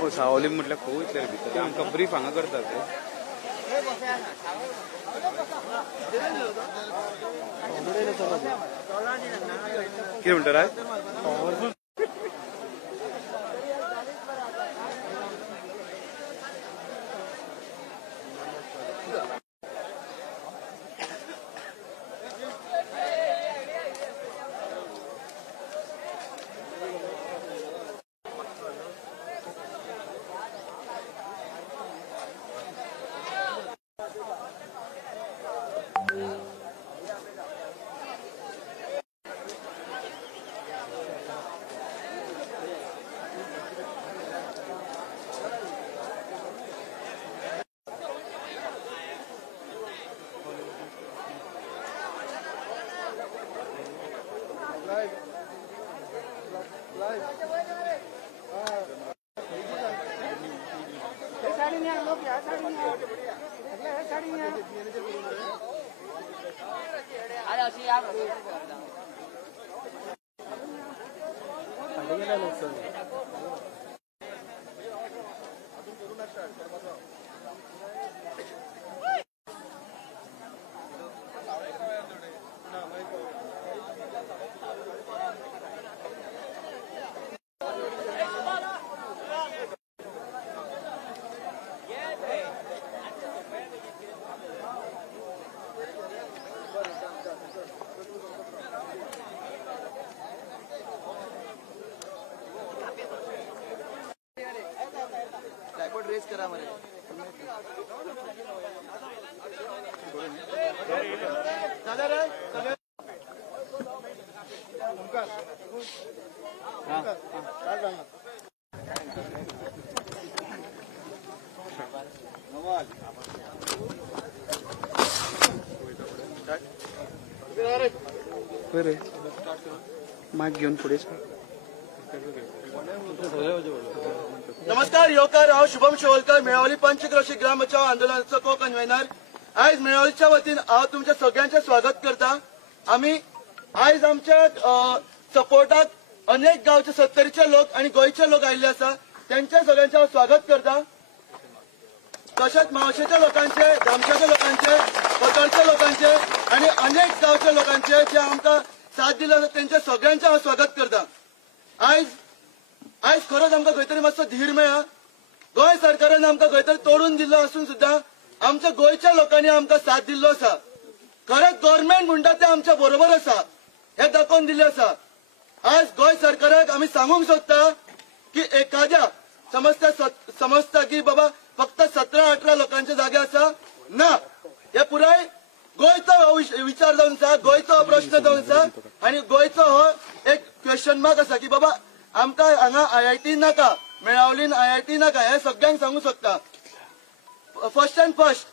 हो सावली म्हटल्यार खूब इतले भितर आमकां ब्रीफ हांगा करतात कितें म्हणटा राय रेस करा मरे दादा रे सगळे बरे माईक घेऊन पुढे नमस्कार येवकार हांव शुभम शेवलकर मेळावली पंचक्रोशी ग्राम बचाव आंदोलनाचो को कन्व्हेनर आयज मेळावलीच्या वतीन हांव तुमच्या सगळ्यांचे स्वागत करता आम्ही आयज आमच्या सपोर्टाक अनेक गावचे 70चे लोक आणि गोयचे लोक आयिल्ले आसा त्यांच्या सगळ्यांचे हांव स्वागत करता तशेंच मावशेच्या लोकांचे धामशाच्या लोकांचे कोतरच्या लोकांचे आणि अनेक गावच्या लोकांचे जे आमकां साथ दिला त्यांच्या सगळ्यांचे हांव स्वागत करता आयज खरोच आमकां खंय तरी मातसो धीर मेळ्ळा गोंय सरकारान आमकां खंय तरी तोडून दिल्लो आसून सुद्दां आमच्या गोंयच्या लोकांनी आमकां साथ दिल्लो आसा खरेंच गव्हर्नमेंट म्हणटा ते आमच्या बरोबर आसा हे दाखोवन दिल्ले आसा आज गोंय सरकाराक आमी सांगूंक सोदता की एखाद्या समजता की बाबा फक्त 17-18 लोकांचे जागे आसा ना हे पुराय गोंयचो विचार जावन आसा गोंयचो प्रश्न जावन आसा आनी गोंयचो हो एक क्वेश्चन मार्क आसा की बाबा आमकां हांगा IIT नाका मेळावलीन IIT नाका हे सगळ्यांक सांगूंक सोदता फर्स्ट अँड फर्स्ट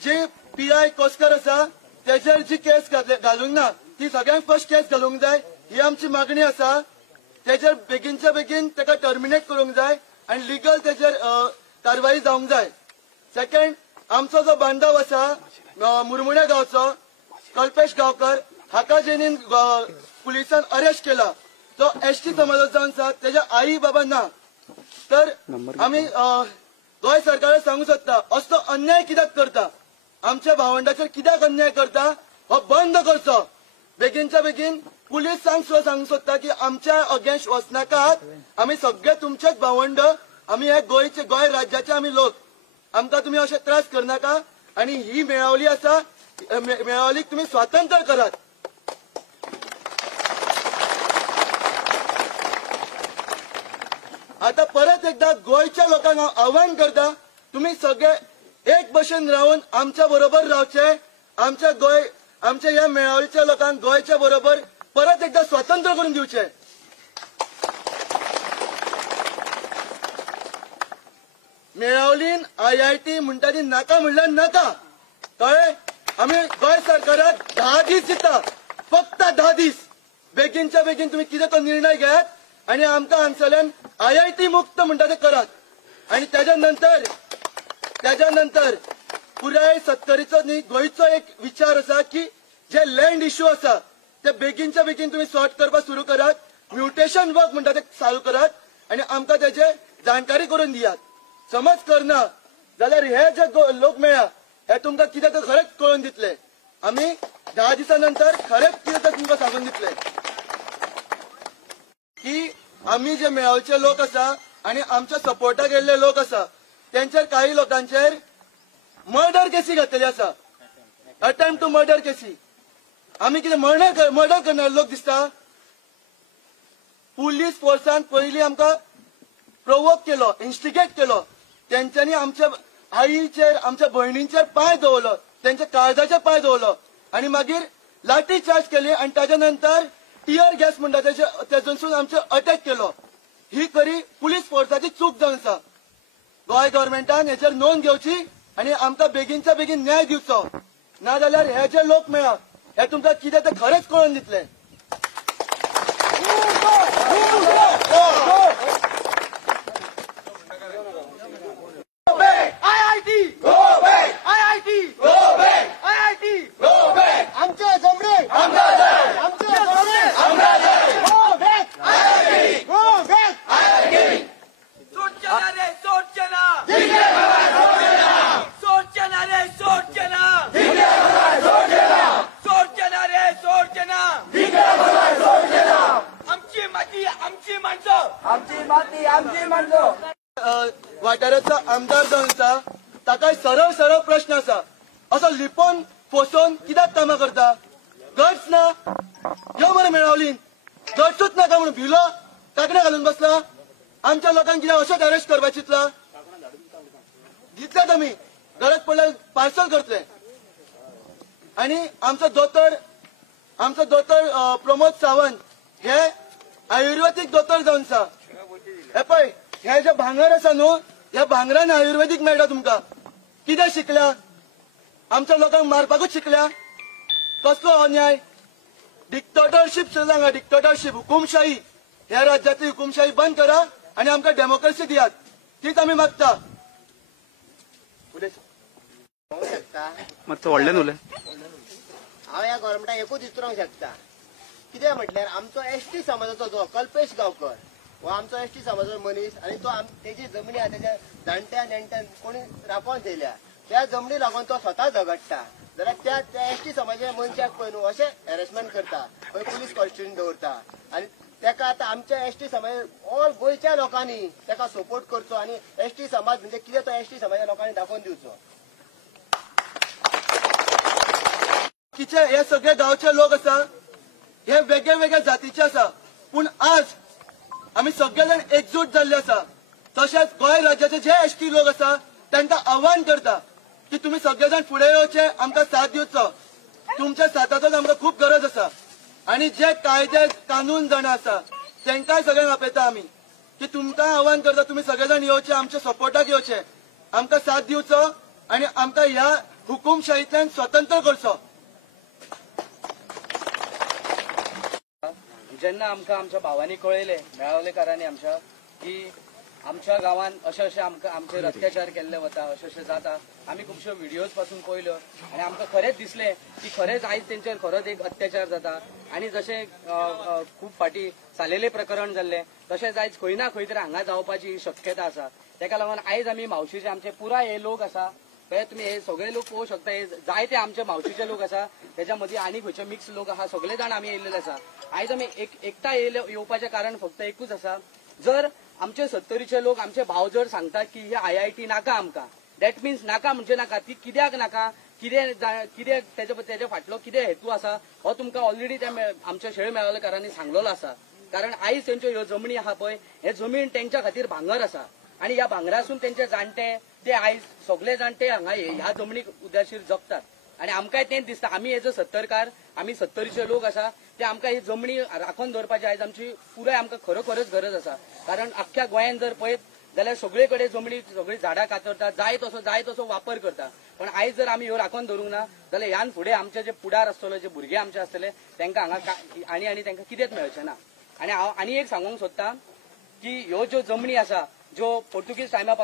जी PI कोसकर आसा तेजेर जी केस घालूंक ना ती सगळ्यांक फर्स्ट केस घालूंक जाय ही आमची मागणी आसा तेजेर बेगीनच्या बेगीन ताका टर्मिनेट करूंक जाय आनी लिगल तेजेर कारवाई जावंक जाय सेकंड आमचो जो बांधव आसा मुरमुड्या गांवचो कल्पेश गांवकर हाका जेणीन पुलिसान अरेस्ट केला तो ST समाजाचो आसा तेज्या आई बाबा ना तर आमी गोंय सरकाराक सांगूंक सोदता असलो अन्याय कित्याक करता आमच्या कित्याक अन्याय करता हो बंद करचो बेगीनच्या बेगीन पुलिसांक सुद्दां सांगूंक सोदता की आमच्या अगेन्स्ट वचनाकात आमी सगळे तुमचेच भावंड आमी हे गोंय राज्याचे आमी लोक आमकां तुमी अशे त्रास करनाका आनी ही मेळावली आसा मेळावलीक तुमी स्वातंत्र्य करात आता परत एकदा गोंयच्या लोकांक हांव आव्हान करता तुम्ही सगळे एक भशेन रावन आमच्या बरोबर रावचे आमच्या ह्या मेळावलीच्या लोकांक गोंयच्या बरोबर परत एकदा स्वातंत्र्य करून दिवचे मेळावलीन IIT म्हणटा ती नाका म्हणल्यार नाका कळ्ळें आमी गोंय सरकाराक 10 दीस दिता फक्त 10 दीस बेगीनच्या बेगीन तुम्ही कितें तो निर्णय घेयात आणि आमकां हांगसरल्यान IIT मुक्त म्हणटा ते करात आणि त्याच्या नंतर पुराय 70चो न्ही गोंयचो एक विचार आसा की जे लँड इश्यू आसा ते बेगीनच्या बेगीन तुम्ही सॉर्ट करपाक सुरू करात म्युटेशन वर्क म्हणटा ते चालू करात आणि आमकां तेजे जाणकारी करून दियात. समज करना जाल्यार हे जे लोक मेळ्या हे तुमकां कितें ते खरेंच कळून दितले. आमी 10 दिसांनंतर खरेंच कितें ते तुमकां सांगून दितले की आम्ही जे मेळावचे लोक आसा आणि आमच्या सपोर्टाक गेल्ले लोक आसा त्यांचेर काही लोकांचेर मर्डर केसी घातलेली आसा. अटेम्प्ट टू मर्डर केसी. आम्ही कितें मर्डर करणारे लोक दिसता. पुलीस फोर्सान पयलीं आमकां प्रोवोक केलो, इन्स्टिगेट केलो. तेंच्यांनी आमच्या आईचेर आमच्या भयणींचेर पांय दवरलो, त्यांच्या काळजाचेर पांय दवरलो आणि मागीर लाठी चार्ज केली आणि ताच्या नंतर टियर गॅस म्हणटा तेजूनसून आमचे अटॅक केलो. ही खरी पुलीस फोर्साची चूक जावन आसा. गोंय गव्हर्मेंटान हेचेर नोंद घेवची आणि आमकां बेगीनच्या बेगीन न्याय दिवचो. नाजाल्यार हे जे लोक मेळा हे तुमकां कितें ते खरेंच कळून दितले. आमचे जमणे आमचे जमणे गो बॅक गो बॅक सोडचना रे सोडचना सोडचना रे सोडचना सोडचना रे सोडचना आमची माती आमची माणसं आमची माती आमची माणसं. वाठाराचो आमदार जो आसा ताका सरळ सरळ प्रश्न आसा. असो लिपोन फोसोन कित्याक कामां करता. गट्स ना यो मरे मेळावलीन गट्सूच नाका म्हणून भिलो कांकणे घालून बसला. आमच्या लोकांक कित्याक अशेंच अरेस्ट करपाक चिंतला. दितलेत आमी गरज पडल्यार पार्सल करतले. आणि आमचो दोतोर प्रमोद सावंत हे आयुर्वेदीक दोतोर जावन आसा. हे पळय हे जे भांगर आसा न्हू ह्या भांगरान आयुर्वेदीक मेळटा तुमकां. कितें शिकल्या. आमच्या लोकांक मारपाकूच शिकल्या. कसलो अन्याय. डिक्टेटरशीप चल्ला. डिक्टेटरशीप हुकुमशाही. ह्या राज्यातली हुकुमशाही बंद करा आणि आमकां डेमोक्रेसी दियात. तीच आमी मागता. मातसो व्हडल्यान उलय. हांव ह्या गव्हर्मेंटाक एकूच विचारूंक शकता. कितें म्हटल्यार आमचो एसटी समाजाचो जो कल्पेश गांवकर हो आमचो एसटी समाजाचो मनीस आणि तो तेजी जमनी आहा तेच्या जाणट्या नेणट्यान कोणी राखोवन थेयल्या त्या जमनी लागून तो स्वता झगडटा. जाल्यार त्या एसटी समाजाच्या मनशाक पळय न्हू अशें हॅरेसमेंट करता. खंय पुलीस कॉन्स्टिट्यूशन दवरता आणि तेका आतां आमच्या एसटी समाज ऑल गोंयच्या लोकांनी तेका सपोर्ट करचो आणि एसटी समाज म्हणजे कितें तो एसटी समाजाच्या लोकांनी दाखोवन दिवचो. किचे हे सगळे गांवचे लोक आसा हे वेगळे वेगळे जातीचे आसा पूण आज आमी सगळे जाण एकजूट जाल्ले आसा. तशेंच गोंय राज्याचे जे एसटी लोक आसा तांकां आव्हान करता की तुमी सगळे जाण फुडें येवचे आमकां साथ दिवचो. तुमच्या साथाचो आमकां खूब गरज आसा. आणि जे कायदे कानून जाणा आसा तांकांय सगळ्यांक आपयता आमी की तुमकां आव्हान करता तुमी सगळे जाण येवचे आमच्या सपोर्टाक येवचे आमकां साथ दिवचो आणि आमकां ह्या हुकुमशाहीतल्यान स्वतंत्र करचो. जेन्ना आमकां आमच्या भावांनी कळयलें मेळावलेकारांनी आमच्या की आमच्या गांवांत अशे अशे आमकां आमचेर अत्याचार केल्ले वता अशें अशें जाता. आमी खुबश्यो व्हिडियोज पासून पळयल्यो आनी आमकां खरेंच दिसलें की खरेंच आयज तेंचेर खरोच एक अत्याचार जाता. आनी जशें खूब फाटी सालेले प्रकरण जाल्लें तशेंच आयज खंय ना खंय तरी हांगा जावपाची शक्यता आसा. तेका लागून आयज आमी मावशीचे आमचे पुराय हे लोक आसा पळय तुमी हे सगळे लोक पळोवंक शकता. हे जायते आमचे मावशीचे लोक आसा तेच्या मदीं आनी खंयचे मिक्स लोक आहा सगळे जाण आमी येयल्ले आसा. आयज आमी एकठांय येवपाचें कारण फक्त एकूच आसा. जर आमचे 70चे लोक आमचे भाव जर सांगतात की हे IIT नाका आमकां दॅट मिन्स नाका म्हणजे नाका. ती कित्याक नाका कितें तेच्या फाटलो कितें हेतू आसा हो तुमकां ऑलरेडी त्या आमच्या शेळ मेळावलेकारांनी सांगलेलो आसा. कारण आयज तेंच्यो ह्यो जमनी आहा पळय हे जमीन तेंच्या खातीर भांगर आसा आणि ह्या भांगरासून तेंचे जाणटे ते आयज सगळे जाणटे हांगा ह्या जमनीक उदासीर जगतात. आणि आमकांय तेंच दिसता आमी एज अ 70कार आमी 70चे लोक आसा ते आमकां ही जमनी राखून दवरपाची आयज आमची पुराय आमकां खरोखरच गरज आसा. कारण अख्ख्या गोंयांत जर पळयत जाल्यार सगळे कडेन जमनी सगळी झाडां कातरता जाय तसो वापर करता. पण आयज जर आमी ह्यो राखून दवरूंक ना जाल्यार ह्यान फुडें आमचे जे फुडार आसतलो जे भुरगे आमचे आसतले तांकां हांगा आनी तांकां कितेंच मेळचें ना. आनी हांव आनी एक सांगूंक सोदतां की ह्यो ज्यो जमनी आसा ज्यो पोर्तुगीज टायमा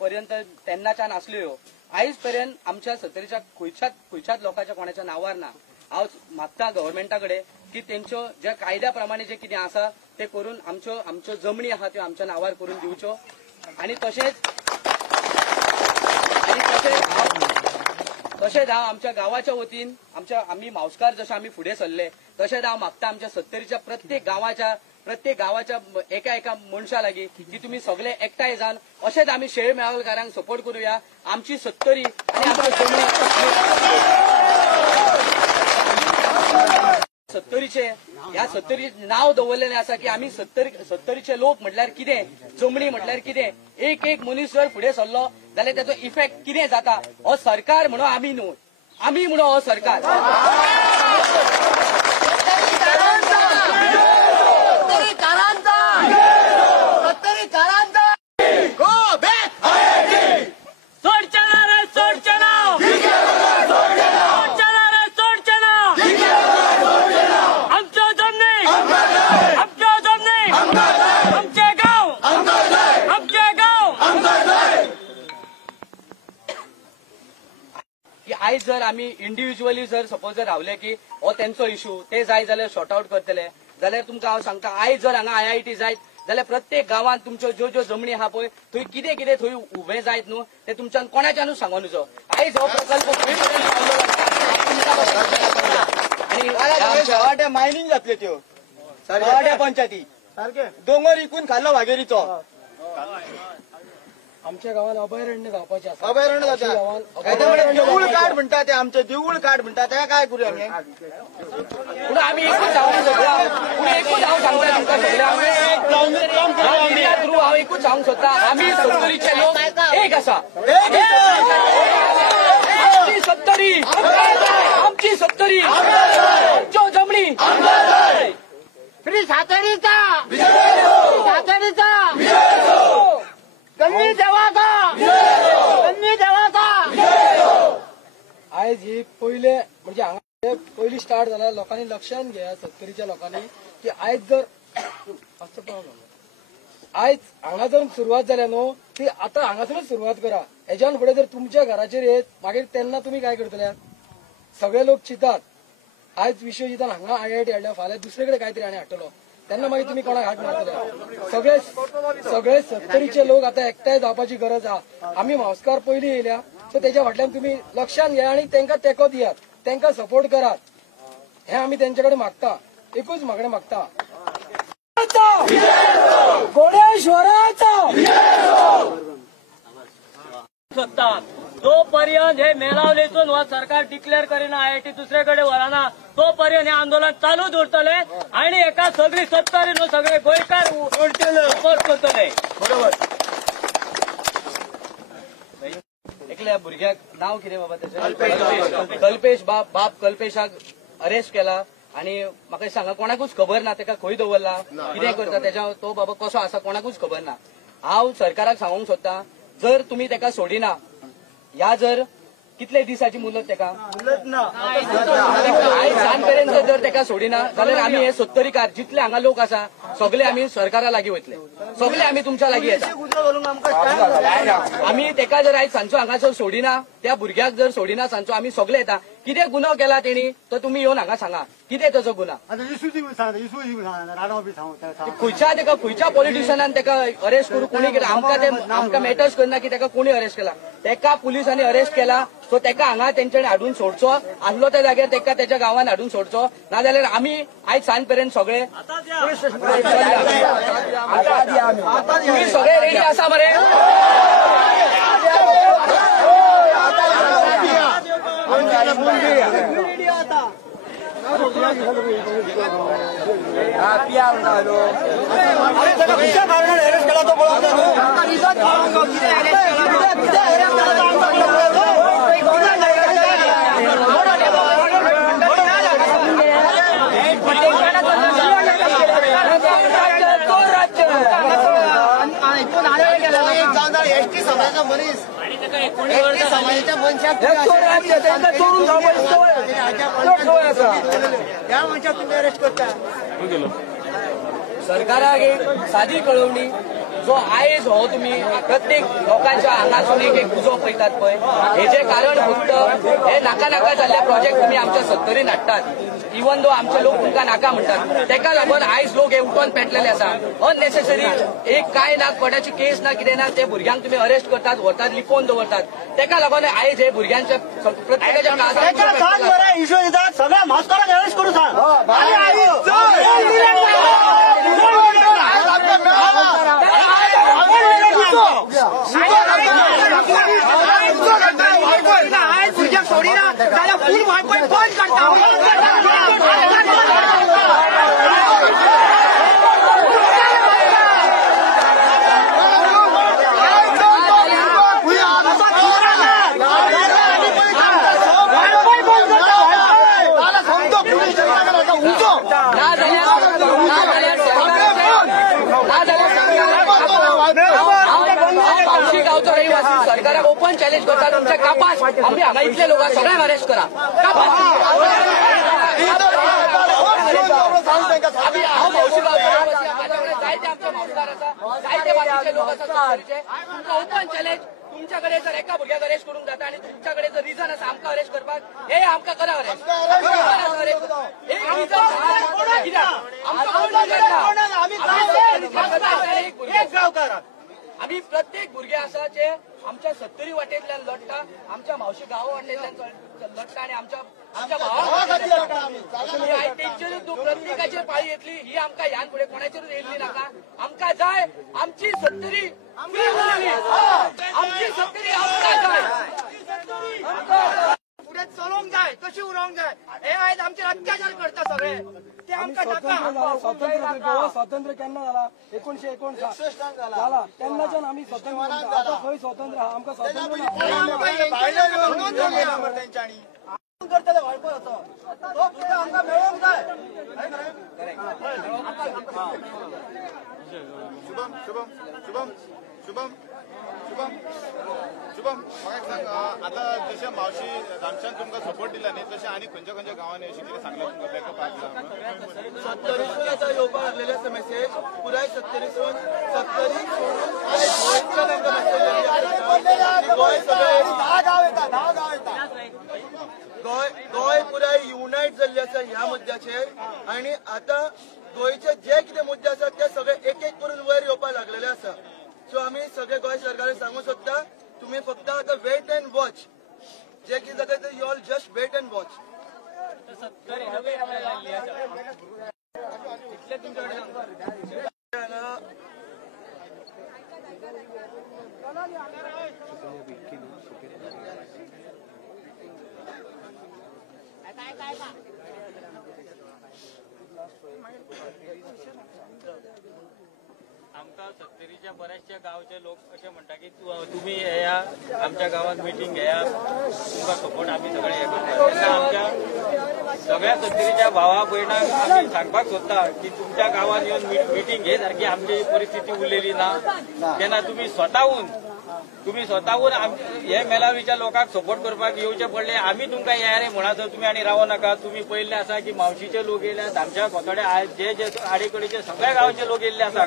पर्यंत तेन्नाच्यान आसल्यो आयज पर्यंत आमच्या 70च्या खंयच्याच लोकांच्या कोणाच्या नांवार ना. हांव मागता गव्हर्मेंटा कडेन की तेंच्यो ज्या कायद्या प्रमाणे जे कितें आसा ते करून आमच्यो जमनी आहा त्यो आमच्या नांवार करून दिवच्यो. आणि तशेंच हांव आमच्या गावाच्या वतीन आम्ही मावस्कार जशे आम्ही फुडें सरले तशेंच हांव मागता आमच्या 70च्या प्रत्येक गावाच्या एका मनशा लागीं की तुम्ही सगळे एकठांय जावन अशेंच आमी शेळ मेळावलकारांक सपोर्ट करूया. आमची 70 आणि आमच्या 70चे ह्या 70 नाव दवरलेलें आसा की आमी 70चे लोक म्हटल्यार कितें, जमणी म्हटल्यार कितें, एक मनीस जर फुडें सरलो जाल्यार ताचो इफेक्ट कितें जाता. हो सरकार म्हणून आमी न्हू, आमी म्हणून हो सरकार. आयज जर आमी इंडिव्हिज्युअली जर सपोज जर रावले की हो तेंचो इश्यू ते जाय जाल्यार सॉर्ट आउट करतले जाल्यार तुमकां हांव सांगता आयज जर हांगा IIT जायत जाल्यार प्रत्येक गांवांत तुमच्यो ज्यो जमनी आहा पळय थंय कितें कितें थंय उबें जायत न्हू ते तुमच्यान कोणाच्यानूच सांगो नजो. आयज हो प्रकल्प आणि मायनिंग जातल्यो त्यो गावाड्या पंचायती सारखे दोंगर इकून खाल्लो वाघेरीचो. आमच्या गावात अभयारण्य जावपाचें आसा. अभयारण्य जाता देऊळ काड म्हणटा ते आमचे देऊळ काड म्हणटा तें काय करूया आमी. पूण आमी एकूच हांव सांगता तुमकां सगळ्यांक थ्रू हांव एकूच सांगूंक सोदता आमी 70चे लोक एक आसा. आमची 70 आमच्यो जमणी फ्री सातेरीचा कन्नी देवा का आयज ही पहिले म्हणजे हांगा पयली स्टार्ट जाला लोकांनी लक्षात घ्या 70च्या लोकांनी की आयज जर आयज हांगा जर सुरवात जाल्या न्हू ती आतां हांगासरूच सुरवात करा. हेच्यान फुडें जर तुमच्या घराचेर येत मागीर तेन्ना तुमी काय करतले. सगळे लोक चिंतात आयज विश्वजितान हांगा IIT हाडल्या फाल्यां दुसरे कडेन काहीतरी आनी हाडटलो तेन्ना मागीर तुमी कोणाक हात मारतले. सगळे 70चे लोक आता एकठांय जावपाची गरज आहा. आमी मावस्कार पयलीं येयल्या सो तेच्या फाटल्यान तुमी लक्षान घ्या आनी तांकां तेंको दियात, तांकां सपोर्ट करात. हे आमी तेंचे कडेन मागता. एकूच मागणें मागता जोपर्यंत हे मेळावलेसून हो सरकार डिक्लेअर करिना IIT दुसरेकडे वराना तोपर्यंत हे आंदोलन चालूच उरतले आणि एका सगळी 70 न्हू सगळे गोंयकार सपोर्ट करतले. बरोबर. एकल्या भुरग्याक नाव कितें बाबा त्याचे कल्पेश बाप कल्पेशाक अरेस्ट केला आणि म्हाका सांगा कोणाकूच खबर ना तेका खंय दवरला कितें करता तेच्या तो बाबा कसो आसा कोणाकूच खबर ना. हांव सरकाराक सांगूंक सोदता जर तुम्ही तेका सोडिना ह्या जर कितले दिसाची मुदत तेका आयज सांज पर्यंत जर तेका सोडिना जाल्यार आमी हे 70कार जितले हांगा लोक आसा सगळे आमी सरकारा लागीं वयतले. सगळे आमी तुमच्या लागीं येता. आमी तेका जर आयज सांजचो हांगासर सोडिना त्या भुरग्याक जर सोडिना सांजचो आमी सगळे येता. कितें गुन्हो केला तेणी तो तुमी येवन हांगा सांगा कितें ताचो गुन्हा. खंयच्या पॉलिटिशियनान तेका अरेस्ट करूं कोणी केला आमकां मॅटर्स करना की तेका कोणी अरेस्ट केला. तेका पुलिसांनी अरेस्ट केला सो तेका हांगा तेंच्यांनी हाडून सोडचो आसलो त्या जाग्यार तेका तेच्या गांवांत हाडून सोडचो नाजाल्यार आमी आयज सांज पर्यंत सगळे तुम्ही सगळे रेडी आसा मरे. एसटी समाजाचा मनीस समाजाच्या मनशाक त्या मनशाक तुम्ही अरेस्ट करता. सरकाराक एक सादी कळवणी जो आयज हो तुम्ही प्रत्येक लोकांच्या हांगासून एक उजो पळयतात पळय हेचे कारण फक्त हे नाका नाका जाल्ले प्रोजेक्ट तुम्ही आमच्या सत्तरीन हाडटात इवन दो आमचे लोक तुमकां नाका म्हणटात तेका लागून आयज लोक हे उठोवन पेटलेले आसा अननेसेसरी एक काय ना कोणाची केस ना कितें ना ते भुरग्यांक तुम्ही अरेस्ट करतात व्हरतात लिपोवन दवरतात तेका लागून आयज हे भुरग्यांच्या प्रत्येकाच्या काळजात इश्यू दितात सगळ्या मास्टरांक अरेस्ट करू सांग भुरग्यांक सोडिना जाल्यार फूल वायफाय बंद करता गावचो रहिवासी सरकाराक ओपन चॅलेंज करता तुमच्या कापास आम्ही हांगा इतले लोक सगळ्यांक अरेस्ट करा जायते आमचे मावसदार आसा जायते बाकीचे लोक आसा तुमकां ओपन चॅलेंज तुमच्याकडे जर एका भुरग्याक अरेस्ट करूंक जाता आणि तुमच्याकडे जर रिझन आसा आमकां अरेस्ट करपाक हे आमकां करा अरेस्ट एक रिझन आम्ही प्रत्येक भुरगे आसा जे आमच्या सत्तरी वाटेंतल्यान लढटा आमच्या मावशी गांवा वाटेंतल्यान लढटा आणि आमच्या भावा तेंचेरूच तूं प्रत्येकाचेर पाळी येतली ही आमकां ह्यान फुडें कोणाचेरूच येयल्ली नाका आमकां जाय आमची सत्तरी आमची सत्तरी आमकां जाय फुडें चलोवंक जाय कशी उरोवंक जाय हे आयज आमचेर अत्याचार करता सगळे ते आमकां नाका स्वातंत्र्य केन्ना जाला 1959 जाला तेन्नाच्यान आमी स्वतंत्र आता खंय स्वतंत्र आहा आमकां स्वतंत्र करतले वायफाय तो कितें आमकां मेळोवंक जाय शुभम शुभम शुभम शुभम शुभम शुभम म्हाका एक सांग आतां जशें मावशी रामशान तुमकां सपोर्ट दिला न्ही तशें आनी खंयच्या खंयच्या गांवांनी अशें कितें सांगलें तुमकां बॅकअप आसला सत्तरीसून आतां येवपाक लागलेली आसा मेसेज पुराय सत्तरीसून सत्तरी सोडून गोंयच्यान आमकां मेसेज गोंय सगळें गोंय पुराय युनायट जाल्लें आसा ह्या मुद्द्याचेर आनी आतां गोंयचे जे कितें मुद्दे आसात ते सगळे एक एक करून वयर येवपाक लागलेले आसा सो आमी सगळे गोंय सरकाराक सांगूंक सोदता तुम्ही फक्त आतां वेट अँड वॉच जे कितें जाता ते you all just wait and watch आमकां सत्तरीच्या बऱ्याचशा गावचे लोक असे म्हणटा की तुम्ही येया आमच्या गावात मिटींग घेया तुमकां सपोर्ट आमी सगळे हे करता तेन्ना आमच्या सगळ्या सत्तरीच्या भावा भयणांक आमी सांगपाक सोदता की तुमच्या गावात येवन मिटींग घे सारखी आमची परिस्थिती उरलेली ना तेन्ना तुम्ही स्वताहून हे मेलावीच्या लोकांक सपोर्ट करपाक येवचे पडले आमी तुमकां या रे म्हणात तुम्ही आनी रावो नाका तुम्ही पळयल्ले आसा की मावशीचे लोक येयल्यात आमच्या कोतोडे जे जे आडेकडीचे सगळ्या गांवचे लोक येयल्ले आसा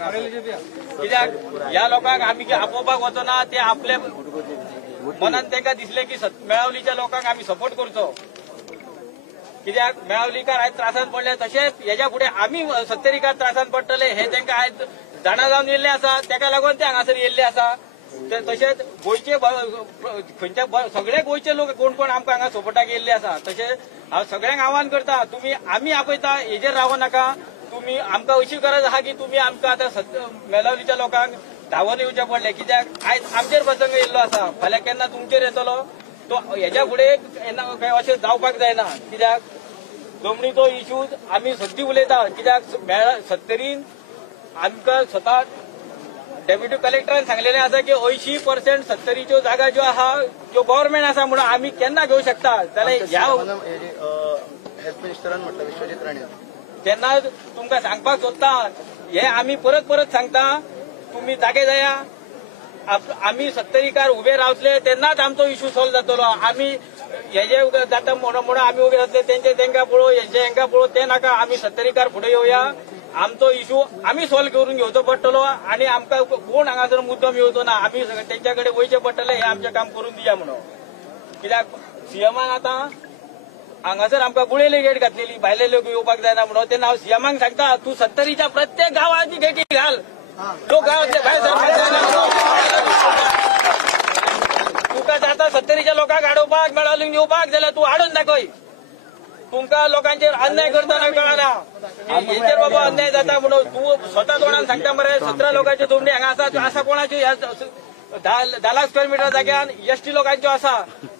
कित्याक ह्या लोकांक आमी आपोवपाक वचना ते आपले मनान तांकां दिसले की मेळावलीच्या लोकांक आमी सपोर्ट करचो कित्याक मेळावलीकार आयज त्रासान पडले तशेंच हेच्या फुडें आमी सत्तरीकार त्रासान पडटले हे तांकां आयज जाणा जावन येयल्ले आसा तेका लागून ते हांगासर येयल्ले आसा तशेंच गोंयचे खंयच्या सगळे गोंयचे लोक कोण कोण आमकां हांगा सपोर्टाक येयल्ले आसा तशेंच हांव सगळ्यांक आव्हान करता तुम्ही आमी आपयता हेजेर रावो नाका तुम्ही आमकां अशी गरज आहा की तुम्ही आमकां आतां मेलावलीच्या लोकांक धांवन येवचें पडलें कित्याक आयज आमचेर प्रसंग येयल्लो आसा फाल्यां केन्ना तुमचेर येतलो तो हेच्या फुडें अशें जावपाक जायना कित्याक जमनीचो इश्यूज आमी सद्दी उलयता कित्याक सत्तरीन आमकां स्वता डेप्युटी कलेक्टरान सांगलेलें आसा की 80% सत्तरीच्यो जागा ज्यो आहा त्यो गव्हर्नमेंट आसा म्हणून आमी केन्ना घेवंक शकता जाल्यार ह्या हेल्थ मिनिस्टरान म्हटलं विश्वजीत राणे तेन्ना तुमकां सांगपाक सोदता हे आमी परत परत सांगता तुम्ही जागे जाया आमी सत्तरीकार उबे रावतले तेन्नाच आमचो इश्यू सॉल्व जातलो आमी हे जे जाता म्हणून आमी उबे रावतले तेंचे तांकां पळोव हेंचे हांकां पळोव ते नाका आमी सत्तरीकार फुडें येवया आमचो इशू आम्ही सॉल्व्ह करून घेवचो पडटलो आणि आमकां कोण हांगासर मुद्दम येवचो ना. आमी तेंच्याकडे वयचे पडटले हे आमचें काम करून दिया म्हणून. कित्याक सीएमान आतां हांगासर आमकां गुळेली गेट घातलेली, भायले लोक येवपाक जायना म्हणून. तेन्ना हांव सीएमाक सांगता तूं 70च्या प्रत्येक गांवांत गेटी घाल. लोक गांवांतले भायर सरपाक जायना. तुका जाता 70च्या लोकांक हाडोवपाक मेळावलींक येवपाक जाल्यार तूं हाडून दाखय. तुमकां लोकांचेर अन्याय करतना कळना हेचेर बाबा अन्याय जाता म्हणून. तूं स्वता तोंडान सांगता मरे 17 लोकांचे झोंबडी हांगा आसा कोणाच्यो 10 लाख स्क्वेअर मिटर जाग्यान एसटी लोकांच्यो आसा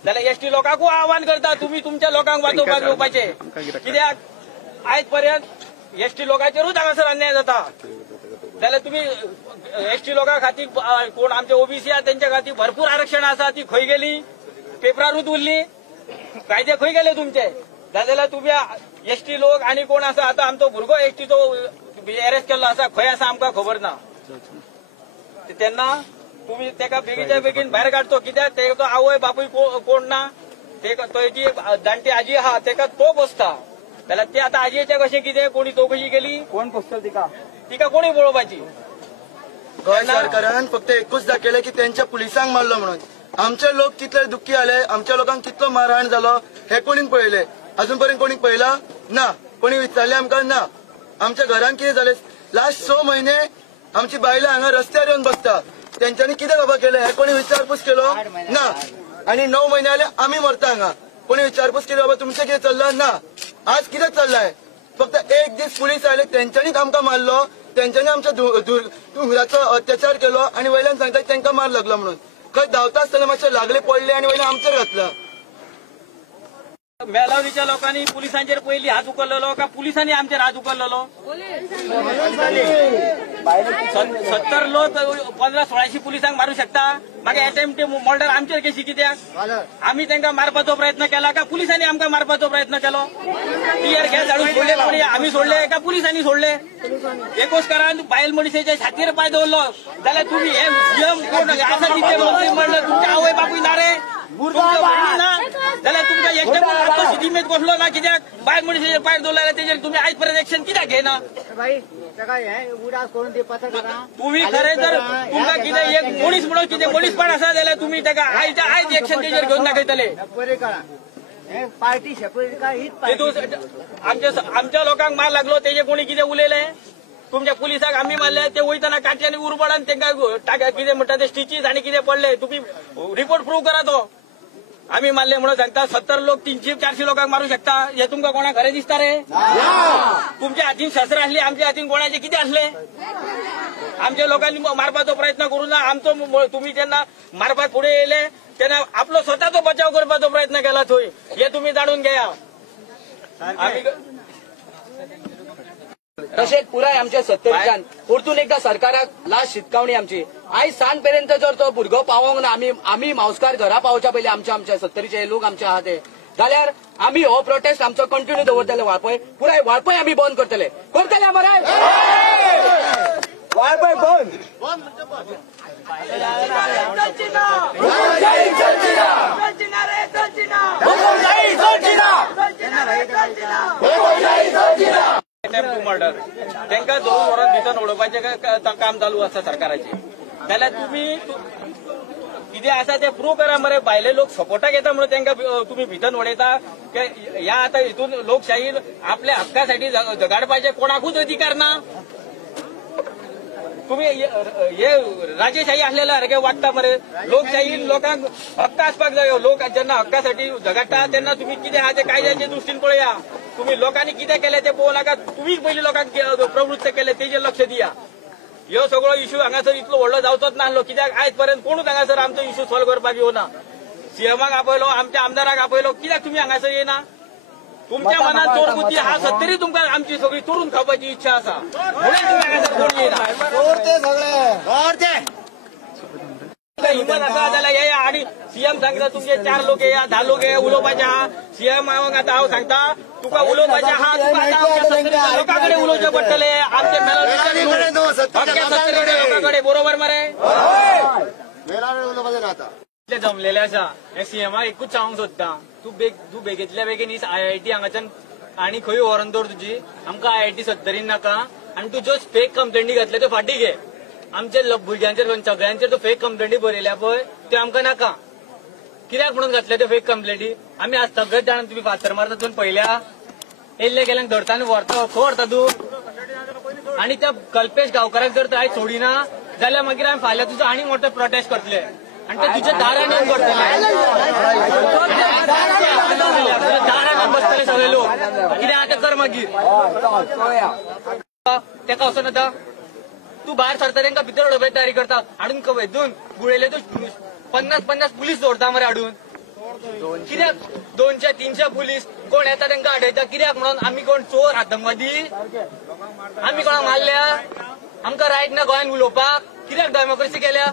जाल्यार एसटी लोकांकूय आव्हान करता तुम्ही तुमच्या लोकांक वाचोवपाक येवपाचे. कित्याक आयज पर्यंत एसटी लोकांचेरूच हांगासर अन्याय जाता जाल्यार तुम्ही एसटी लोकां खातीर कोण आमचे ओबीसी आहा तेंच्या खातीर भरपूर आरक्षणां आसा ती खंय गेली, पेपरारूच उरली. कायदे खंय गेले तुमचे. जाल्यार तुम्ही एसटी लोक आणि कोण आसा आता आमचो भुरगो एसटीचो अरेस्ट केल्लो आसा खंय आसा आमकां खबर ना. तेन्ना तुम्ही तेका बेगीच्या बेगीन भायर काडचो. कित्याक तेजो आवय बापूय कोण ना, तेजी जाणटी आजी आहा तेका तो बसता जाल्यार ते आता आजयेचे कशें कितें कोणी चौकशी केली कोण बसतलो तिका कोणी पळोवपाची. गोंय सरकारान फक्त एकूच दाखयलें की तेंच्या पुलिसांक मारलो म्हणून. आमचे लोक कितले दुख्खी जाले, आमच्या लोकांक कितलो मारहाण जालो हे कोणीन पळयले. अजून पर्यंत कोणी पळयला ना. कोणी विचारले आमकां ना. आमच्या घरांत कितें जालें लास्ट 6 म्हयने आमची बायलां हांगा रस्त्यार येवन बसता. तेंच्यांनी कितें बाबा केलें हे कोणी विचारपूस केलो ना. आणि 9 म्हयने जाले आमी मरता हांगा. कोणी विचारपूस केली बाबा तुमचें कितें चल्लां ना. आज कितें चल्लाय फक्त एक दीस पुलीस आयले तेंच्यांनीच आमकां मारलो. तेंच्यांनी आमच्या दोंगराचो अत्याचार केलो आणि वयल्यान सांगता तांकां मार लागलो म्हणून. खंय धांवता आसतना मातशे लागले पडले आणि वयल्यान आमचेर घातला. मेलावलीच्या लोकांनी पुलिसांचेर पयलीं हात उखललेलो का पुलिसांनी आमचेर हात उखललेलो. 70 लोक 15-16 पुलिसांक मारू शकता. मागीर अटेम्प्ट मर्डर आमचेर केसी कित्याक. आमी तांकां मारपाचो प्रयत्न केला का पुलिसांनी आमकां मारपाचो प्रयत्न केलो. टियर गॅस हाडून सोडले कोणी आमी सोडले का पुलिसांनी सोडले. एकोस्कारान बायल मनीसाच्या छातयेर पांय दवरलो जाल्यार तुम्ही हे सीएम कोण आसा तिथे मंत्री म्हणलं तुमच्या आवय बापूय ना रे जाल्यार तुमच्या एसटी सिटीमेत बसलो ना. कित्याक बायल मनीसाचेर पांय दवरला तेजेर तुम्ही आयज पर्यंत एक्शन कित्याक घेना. तुम्ही खरें जर तुमकां कितें एक मनीस म्हणून कितें मनीसपण आसा जाल्यार तुम्ही ताका आयज एक्शन तेजेर घेवन दाखयतले. आमच्या लोकांक मार लागलो तेजे कोणी कितें उलयले. तुमच्या पुलिसाक आम्ही मारले ते वयतना काट्यांनी उरबडान तांकां कितें म्हणटा ते स्टिचीस आनी कितें पडले. तुम्ही रिपोर्ट प्रूव्ह करा तो. आम्ही मारले म्हणून सांगता 70 लोक 300-400 लोकांक मारू शकता हे तुमकां कोणा खरें दिसता रे. तुमच्या हातीन शस्त्र आसली आमच्या हातीन कोणाचे कितें आसले. आमच्या लोकांनी मारपाचो प्रयत्न करू ना. आमचो तुम्ही जेन्ना मारपाक फुडें येयले तेन्ना आपलो स्वताचो बचाव करपाचो प्रयत्न केला थंय हे तुम्ही जाणून घेया. तशेंच पुराय आमच्या 70च्यान परतून एकदा सरकाराक लास्ट शिटकावणी आमची. आयज सांज पर्यंत जर तो भुरगो पावोंक ना आमी मावसकार घरा पावच्या पयलीं आमच्या 70चे लोक आमचे आहा ते जाल्यार आमी हो प्रोटेस्ट आमचो कंटिन्यू दवरतले. वाळपय पुराय वाळपय आमी बंद करतले मरे. वाळपय बंद मर्डर तांकां धरून व्हरून भितर उडोवपाचें काम चालू आसा सरकाराचें. जाल्यार तुम्ही कितें आसा ते प्रूव्ह करा मरे. भायले लोक सपोर्टाक येता म्हणून तांकां तुम्ही भितर उडयता. ह्या आतां हितून लोकशाहीन आपल्या हक्कासाठी झगडपाचे कोणाकूच अधिकार ना. तुम्ही हे राजेशाही असलेल्या सारखे वाटता मरे. लोकशाहीन लोकांक हक्क आसपाक जाय. लोक जेन्ना हक्कासाठी झगडटा तेन्ना तुम्ही कितें आहा ते कायद्याच्या दृश्टीन पळया. तुम्ही लोकांनी कितें केलें ते पळोवं नाका. तुम्हीच पयलीं लोकांक प्रवृत्त केले तेजेर लक्ष दिया. ह्यो सगळो इश्यू हांगासर इतलो व्हडलो जावचोच नासलो. कित्याक आयज पर्यंत कोणूच हांगासर आमचो इश्यू सॉल्व करपाक येवना. सीएमाक आपयलो आमच्या आमदाराक आपयलो कित्याक तुम्ही हांगासर येना. तुमच्या मनात चोर बुद्धी हा सत्तरी तुमकां आमची सगळी चोरून खावपाची इच्छा आसा म्हणून तुम्ही हांगासर कोण येना. हिंमत आसा जाल्यार येया आणि सीएम सांगता तुमचे 4 लोक येया 10 लोक येया उलोवपाचे आहा. सीएम आतां हांव सांगता तुका उलोवपाचे आहा. तुका लोकां कडेन उलोवचें पडटलें. आमचे लोकांकडे बरोबर मरे. जमलेले आसा हे सीएमाक एकूच सांगूंक सोदता तूं बेगींतल्या बेगीन IIT हांगाच्यान आनी खंय व्हरून दवर तुजी. आमकां IIT 70 नाका आणि तू ज्यो फेक कंप्लेंटी घातल्या त्यो फाटी घे. आमच्या भुरग्यांचेर सगळ्यांचेर तो फेक कंप्लेंटी बरयल्या पळय त्यो आमकां नाका. कित्याक म्हणून घातल्या त्यो फेक कंप्लेंटी? आमी आज सगळेच जाण तुम्ही फातर मारता तुमी पयल्या येयल्ले गेल्यांक धरता आनी व्हरता खंय व्हरता तूं? आणि त्या कल्पेश गांवकाराक जर तर आयज सोडिना जाल्यार मागीर आमी फाल्यां तुजो आनी मोठो प्रोटेस्ट करतले आणि ते तुझ्या दारान येऊन करतले. दारान येऊन बसतले सगळे लोक. कितें आतां कर मागीर तेका वचून आता तू भायर सरता तांकां भितर उडोवपाची तयारी करता. हाडून हितून गुळेले तूं 50 पुलीस दवरता मरे हाडून. कित्याक 200-300 पुलीस कोण येता तांकां आडयता? कित्याक म्हणून? आमी कोण चोर आतंकवादी? आमी कोणाक मारल्या? आमकां रायट ना गोंयान उलोवपाक? कित्याक डेमोक्रेसी केल्या?